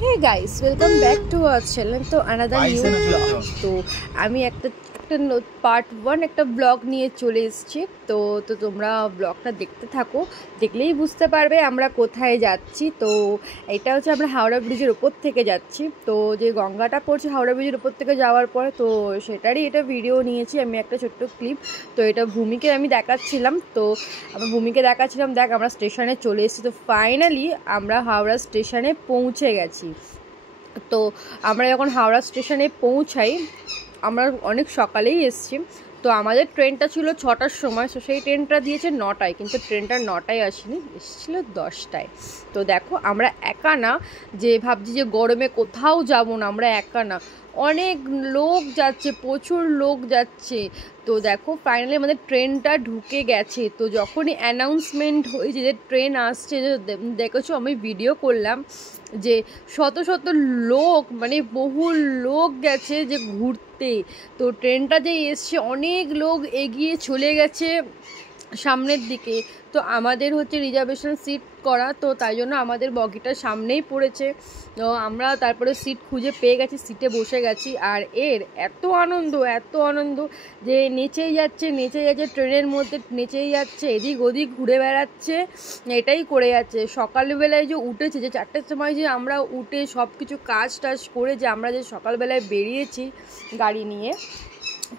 Hey guys, welcome back to our channel. তো another new vlog. তো আমি একটা পার্ট 1 একটা ব্লগ নিয়ে চলে এসেছি। তো তোমরা ব্লগটা দেখতে থাকো, দেখলেই বুঝতে পারবে আমরা কোথায় যাচ্ছি। তো এটা হচ্ছে আমরা হাওড়া ব্রিজের উপর থেকে যাচ্ছি। তো যে গঙ্গাটা পড়ছে হাওড়া ব্রিজের উপর থেকে যাওয়ার পরে, তো সেটারই এটা ভিডিও নিয়েছি আমি, একটা ছোট্ট ক্লিপ। তো এটা ভূমিকে আমি দেখাচ্ছিলাম। তো আমরা ভূমিকে দেখাচ্ছিলাম, দেখ আমরা স্টেশনে চলে এসেছি। তো ফাইনালি আমরা হাওড়া স্টেশনে পৌঁছে গেছি। তো আমরা যখন হাওড়া স্টেশনে পৌঁছাই, আমরা অনেক সকালেই এসেছি। তো আমাদের ট্রেনটা ছিল 6টার সময়, তো সেই ট্রেনটা দিয়েছে 9টায়, কিন্তু ট্রেনটা 9টায় আসেনি, এসেছিলো 10টায়। তো দেখো আমরা একা না, যে ভাবছি যে গরমে কোথাও যাব না, আমরা একা না, অনেক লোক যাচ্ছে, প্রচুর লোক যাচ্ছে। তো দেখো ফাইনালি আমাদের ট্রেনটা ঢুকে গেছে। তো যখনই অ্যানাউন্সমেন্ট হয়েছে যে ট্রেন আসছে, দেখেছো আমি ভিডিও করলাম যে শত শত লোক, মানে বহু লোক গেছে যে ঘুরতে। তো ট্রেনটা যে এসছে অনেক লোক এগিয়ে চলে গেছে সামনের দিকে। তো আমাদের হচ্ছে রিজার্ভেশন সিট করা, তো তাই জন্য আমাদের বগিটা সামনেই পড়েছে। তো আমরা তারপরে সিট খুঁজে পেয়ে গেছি, সিটে বসে গেছি। আর এর এত আনন্দ যে নেচেই যাচ্ছে ট্রেনের মধ্যে, নেচেই যাচ্ছে, এদিক ওদিক ঘুরে বেড়াচ্ছে, এটাই করে যাচ্ছে। সকালবেলায় যে উঠেছে, যে 4টার সময় যে আমরা উঠে সব কিছু কাজ টাজ করে যে আমরা যে সকালবেলায় বেরিয়েছি গাড়ি নিয়ে,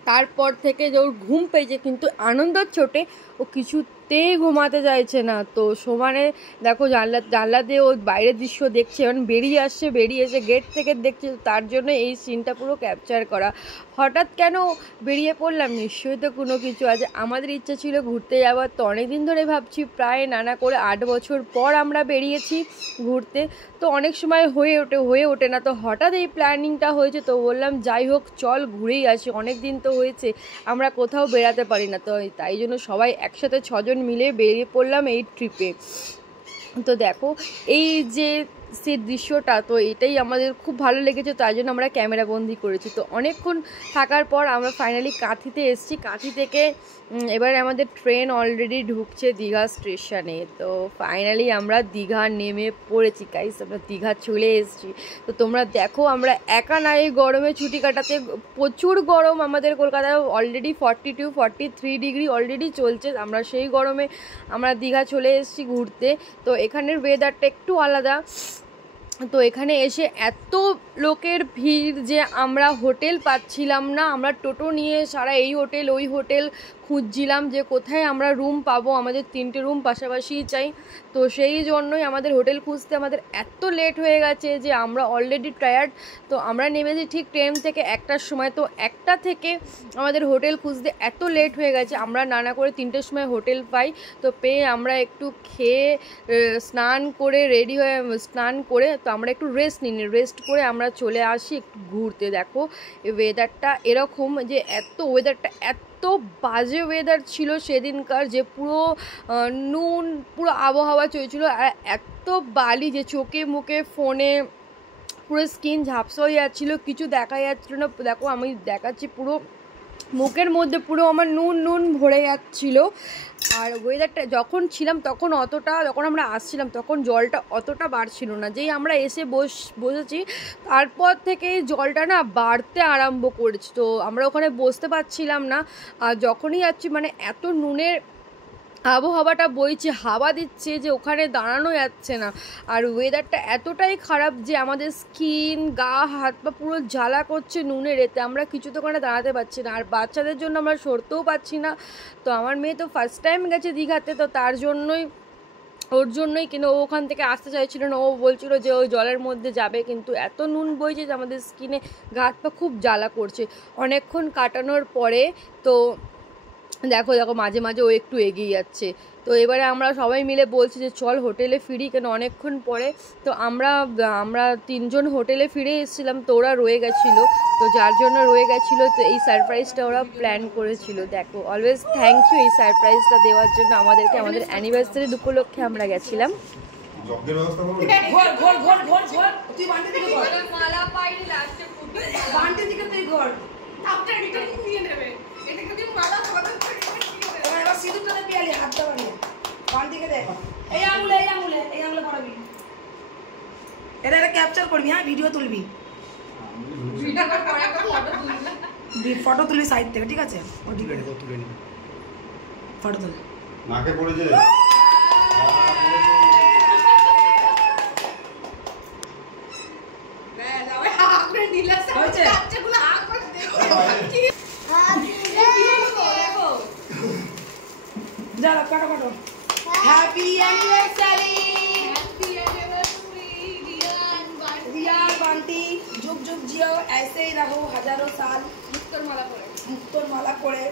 তারপর থেকে যে ওর ঘুম পেয়েছে, কিন্তু আনন্দর চোটে ও কিছুতেই ঘুমাতে চাইছে না। তো সমানে দেখো জানলা দিয়ে ও বাইরের দৃশ্য দেখছে, এখন বেরিয়ে এসে গেট থেকে দেখছে। তার জন্য এই সিনটা পুরো ক্যাপচার করা। হঠাৎ কেন বেরিয়ে পড়লাম, নিশ্চয়ই তো কোনো কিছু আছে। আমাদের ইচ্ছা ছিল ঘুরতে যাওয়ার, তো অনেকদিন ধরে ভাবছি, প্রায় নানা করে 8 বছর পর আমরা বেরিয়েছি ঘুরতে। তো অনেক সময় হয়ে ওঠে না, তো হঠাৎ এই প্ল্যানিংটা হয়েছে। তো বললাম যাই হোক চল ঘুরেই আসি, অনেক দিন তো হয়েছে আমরা কোথাও বেড়াতে পারি না। তো তাই জন্য সবাই একসাথে 6 জন মিলে বেরিয়ে পড়লাম এই ট্রিপে। তো দেখো এই যে সেই দৃশ্যটা, তো এটাই আমাদের খুব ভালো লেগেছে, তাই জন্য আমরা ক্যামেরা বন্দি করেছি। তো অনেকক্ষণ থাকার পর আমরা ফাইনালি কাঁথিতে এসেছি। কাঁথি থেকে এবারে আমাদের ট্রেন অলরেডি ঢুকছে দীঘা স্টেশনে। তো ফাইনালি আমরা দীঘা নেমে পড়েছি গাইস, আমরা দীঘা চলে এসেছি। তো তোমরা দেখো আমরা একা না এই গরমে ছুটি কাটাতে, প্রচুর গরম আমাদের কলকাতায়, অলরেডি 42-43 ডিগ্রি অলরেডি চলছে। আমরা সেই গরমে আমরা দীঘা চলে এসেছি ঘুরতে। তো এখানের ওয়েদারটা একটু আলাদা। তো এখানে এসে এত লোকের ভিড় যে আমরা হোটেল পাচ্ছিলাম না, আমরা টোটো নিয়ে সারা এই হোটেল ওই হোটেল খুঁজছিলাম যে কোথায় আমরা রুম পাবো। আমাদের 3টে রুম পাশাপাশিই চাই। তো সেই জন্যই আমাদের হোটেল খুঁজতে আমাদের এত লেট হয়ে গেছে যে আমরা অলরেডি টায়ার্ড। তো আমরা নেমেছি ঠিক ট্রেন থেকে 1টার সময়। তো 1টা থেকে আমাদের হোটেল খুঁজতে এত লেট হয়ে গেছে, আমরা নানা করে 3টের সময় হোটেল পাই। তো পেয়ে আমরা একটু খেয়ে স্নান করে রেডি হয়ে স্নান করে তো আমরা একটু রেস্ট করে আমরা চলে আসি একটু ঘুরতে। দেখো ওয়েদারটা এরকম যে ওয়েদারটা এত বাজে ওয়েদার ছিল সেদিনকার, যে পুরো আবহাওয়া চলছিল, আর এত বালি যে চোখে মুখে ফোনে পুরো স্কিন ঝাপসা হয়ে যাচ্ছিলো, কিছু দেখা যাচ্ছিলো না। দেখো আমি দেখাচ্ছি, পুরো মুখের মধ্যে পুরো আমার নুন ভরে যাচ্ছিল। আর ওয়েদারটা যখন ছিলাম তখন যখন আমরা আসছিলাম তখন জলটা অতটা বাড়ছিল না, যেই আমরা এসে বসেছি তারপর থেকে জলটা না বাড়তে আরম্ভ করেছে। তো আমরা ওখানে বসতে পারছিলাম না, আর যখনই যাচ্ছি মানে এত নুনের আবহাওয়াটা বইছে, হাওয়া দিচ্ছে যে ওখানে দাঁড়ানো যাচ্ছে না। আর ওয়েদারটা এতটাই খারাপ যে আমাদের স্কিন, গা হাত পা পুরো জ্বালা করছে নুনের এতে, আমরা কিছু তো ওখানে দাঁড়াতে পারছি না। আর বাচ্চাদের জন্য আমরা সরতেও পারছি না। তো আমার মেয়ে তো ফার্স্ট টাইম গেছে দীঘাতে, তো ওর জন্যই কিন্তু ও ওখান থেকে আসতে চাইছিল না। ও বলছিল যে ওই জলের মধ্যে যাবে, কিন্তু এত নুন বইছে যে আমাদের স্কিনে গা হাত পা খুব জ্বালা করছে অনেকক্ষণ কাটানোর পরে। তো দেখো মাঝে মাঝে ও একটু এগিয়ে যাচ্ছে। তো এবারে আমরা সবাই মিলে বলছি যে চল হোটেলে ফিরি, কেন অনেকক্ষণ পরে। তো আমরা 3 জন হোটেলে ফিরে এসেছিলাম, তো ওরা রয়ে গেছিলো। তো যার জন্য রয়ে গেছিলো, তো এই সারপ্রাইজটা ওরা প্ল্যান করেছিল। দেখো অলওয়েজ থ্যাংক ইউ এই সারপ্রাইজটা দেওয়ার জন্য আমাদেরকে, আমাদের অ্যানিভার্সারির উপলক্ষে আমরা গেছিলাম। এটা ক্যাপচার করবি, হ্যাঁ ভিডিও তুলবি, ফটো তুলবি সাইড থেকে, ঠিক আছে? ফটো তুল। নাকে পড়েছে। चलो काटो काटो। हैप्पी एनिवर्सरी रियान बंटी, जुग जुग जियो, ऐसे ही रहो हजारों साल। मुक्तोर माला पड़े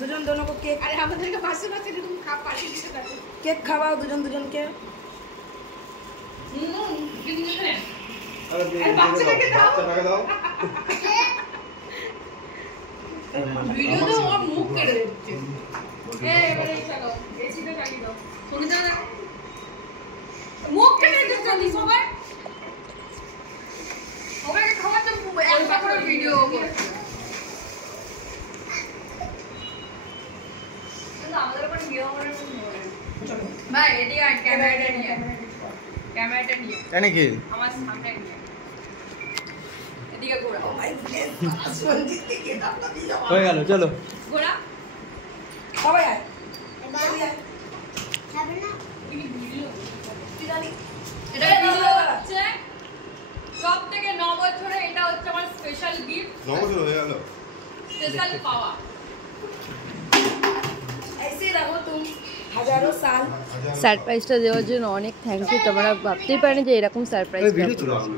दुजन दोनों को केक, अरे আমাদের কে পাশে পাশে এরকম পার্টি দিতে থাকে, কেক খাওয়াও দুজন দুজনকে। আরে বাচ্চাটাকে দাও, ভিডিওতে ওর মুখ কেটে দিচ্ছে। এবারে চলো এসিটা চালিয়ে দাও, শুনে দাও না, মুখ কেটে দিচ্ছে সবাই। ওকে খাওয়াতে একটা করে ভিডিও করছে। আমাদের উপর ভিডিও করে চলো ভাই, এদিকে ক্যামেরাটা নিয়ে, ক্যামেরাটা নিয়ে জানি কি আমার সামনে নিয়ে এদিকে ঘোরা। ও মাই গড, সঞ্জিত কে দাঁড়া দিয়ে হয়ে গেল, চলো ঘোরা সবাই আয়, সবাই আয়। যাবে না কি ভিডিও তিরানি, এটা ভিডিও হচ্ছে সব থেকে 9 বছরে, এটা হচ্ছে আমার স্পেশাল গিফট। 9 বছর হয়ে গেল, स्पेशल पावा, ऐसे रहो तुम हजारों साल। সারপ্রাইজটা দেওয়ার জন্য অনেক থ্যাংক ইউ। তোমরা ভাবতেই পারেনি যে এরকম সারপ্রাইজ ভিডিও চলে আসবে।